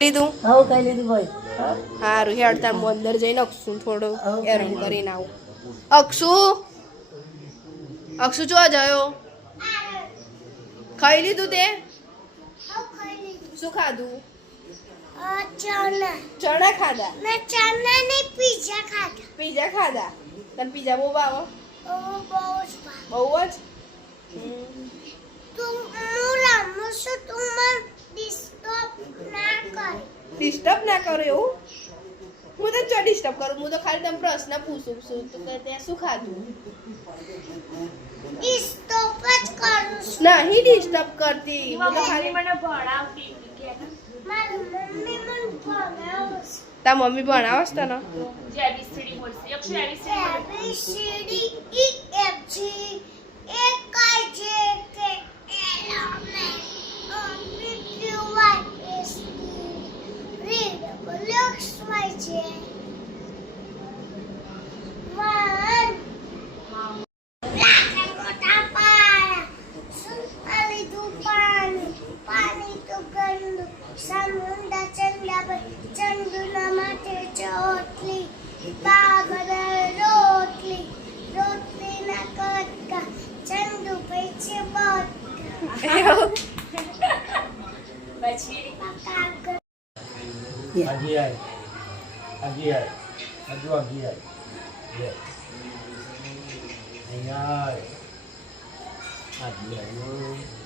લીધું હા કઈ લીધું ભાઈ હારું હેડ તાર હું અંદર જઈને અક્ષુ થોડો એરમ કરીને આવું અક્ષુ જોવા જયો ખાઈ લીધું તે શું ખાધું ચણા ખાધા પીઝા ખાધા તને પીઝા બહુ ભાવે બહુ જ ડિસ્ટર્બ ના કરો એવું હું તો ચો ડિસ્ટર્બ કરું હું તો ખાલી તમે પ્રશ્ન પૂછું છું તો કે તે શું ખાધું નહીં ડિસ્ટર્બ કરતી હું તો ખાલી મને ભણાવતી તા મમ્મી ભણાવસ તને Hãy subscribe cho kênh Ghiền Mì Gõ để không bỏ lỡ